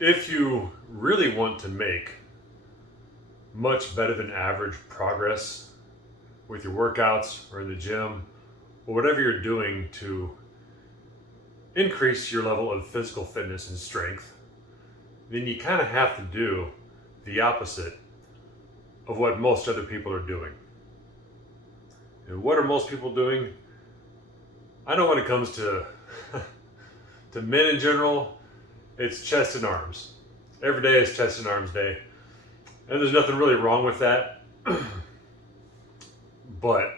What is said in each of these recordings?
If you really want to make much better than average progress with your workouts or in the gym or whatever you're doing to increase your level of physical fitness and strength, then you kind of have to do the opposite of what most other people are doing. And what are most people doing? I know when it comes to to men in general, it's chest and arms. Every day is chest and arms day. And there's nothing really wrong with that. But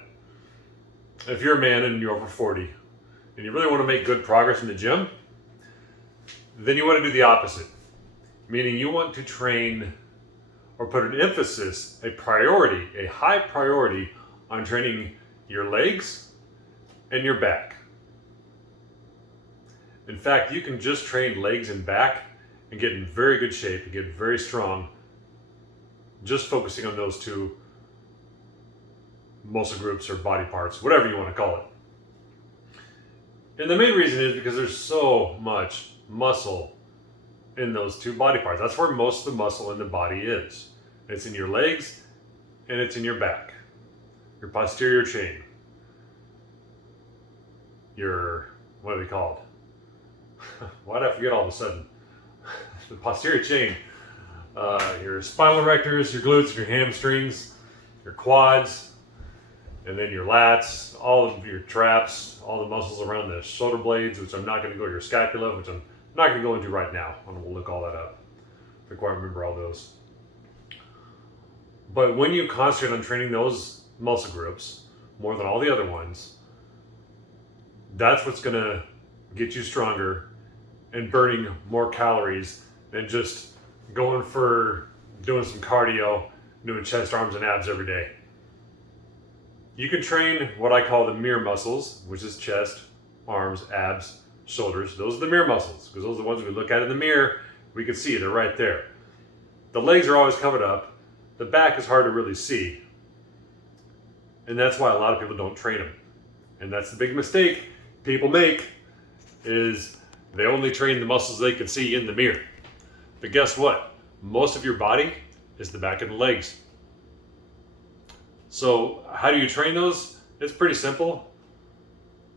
if you're a man and you're over 40 and you really want to make good progress in the gym, then you want to do the opposite. Meaning you want to train or put an emphasis, a priority, a high priority on training your legs and your back. In fact, you can just train legs and back and get in very good shape and get very strong just focusing on those two muscle groups or body parts, whatever you want to call it. And the main reason is because there's so much muscle in those two body parts. That's where most of the muscle in the body is. It's in your legs and it's in your back, your posterior chain, your, what are they called? Why did I forget all of a sudden? The posterior chain, your spinal erectors, your glutes, your hamstrings, your quads, and then your lats, all of your traps, all the muscles around the shoulder blades, which I'm not going to go to your scapula, which I'm not going to go into right now. I'm going to look all that up. I quite remember all those. But when you concentrate on training those muscle groups more than all the other ones, that's what's going to get you stronger and burning more calories than just going for doing some cardio, doing chest, arms, and abs every day. You can train what I call the mirror muscles, which is chest, arms, abs, shoulders. Those are the mirror muscles because those are the ones we look at in the mirror. We can see they're right there. The legs are always covered up. The back is hard to really see. And that's why a lot of people don't train them. And that's the big mistake people make is they only train the muscles they can see in the mirror. But guess what? Most of your body is the back and the legs. So how do you train those? It's pretty simple.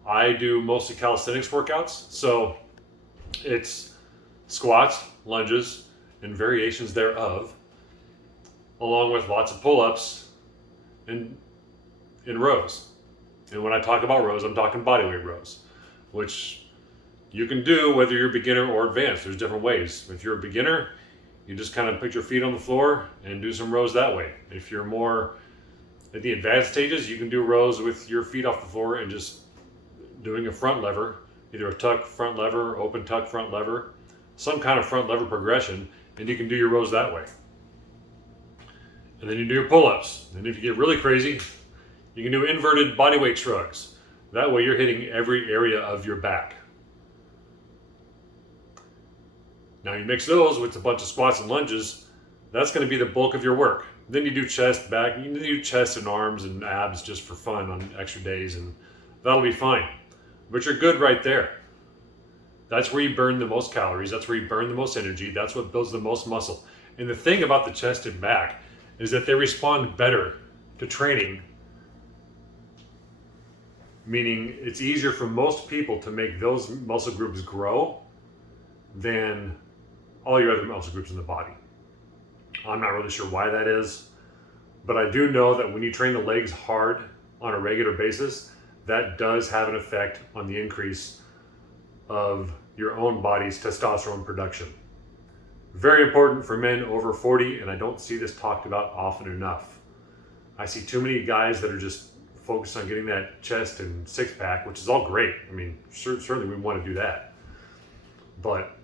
I do mostly calisthenics workouts. So it's squats, lunges, and variations thereof, along with lots of pull-ups and in rows. And when I talk about rows, I'm talking bodyweight rows, which you can do whether you're beginner or advanced. There's different ways. If you're a beginner, you just kind of put your feet on the floor and do some rows that way. If you're more at the advanced stages, you can do rows with your feet off the floor and just doing a front lever, either a tuck front lever, open tuck front lever, some kind of front lever progression, and you can do your rows that way. And then you do your pull-ups. And if you get really crazy, you can do inverted bodyweight shrugs. That way you're hitting every area of your back. Now you mix those with a bunch of squats and lunges, that's going to be the bulk of your work. Then you do chest, back, you do chest and arms and abs just for fun on extra days, and that'll be fine. But you're good right there. That's where you burn the most calories, that's where you burn the most energy, that's what builds the most muscle. And the thing about the chest and back is that they respond better to training, meaning it's easier for most people to make those muscle groups grow than all your other muscle groups in the body. I'm not really sure why that is, but I do know that when you train the legs hard on a regular basis, that does have an effect on the increase of your own body's testosterone production. Very important for men over 40, and I don't see this talked about often enough. I see too many guys that are just focused on getting that chest and six pack, which is all great. I mean, certainly we want to do that. But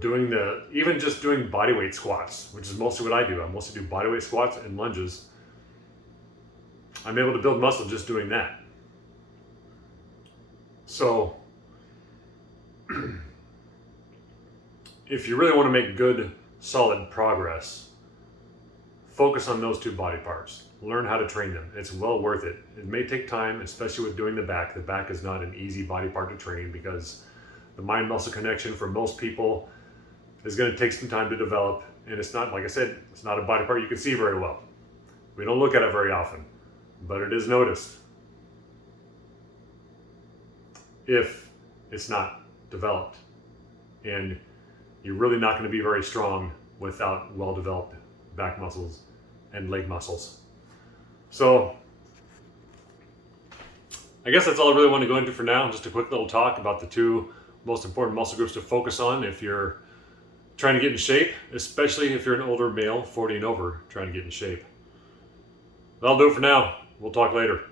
even just doing bodyweight squats, which is mostly what I do. I mostly do bodyweight squats and lunges. I'm able to build muscle just doing that. So if you really want to make good, solid progress, focus on those two body parts. Learn how to train them. It's well worth it. It may take time, especially with doing the back. The back is not an easy body part to train because the mind-muscle connection for most people is going to take some time to develop. And it's not, like I said, it's not a body part you can see very well. We don't look at it very often, but it is noticed if it's not developed. And you're really not going to be very strong without well-developed back muscles and leg muscles. So I guess that's all I really want to go into for now. Just a quick little talk about the two most important muscle groups to focus on if you're trying to get in shape, especially if you're an older male, 40 and over, trying to get in shape. That'll do it for now. We'll talk later.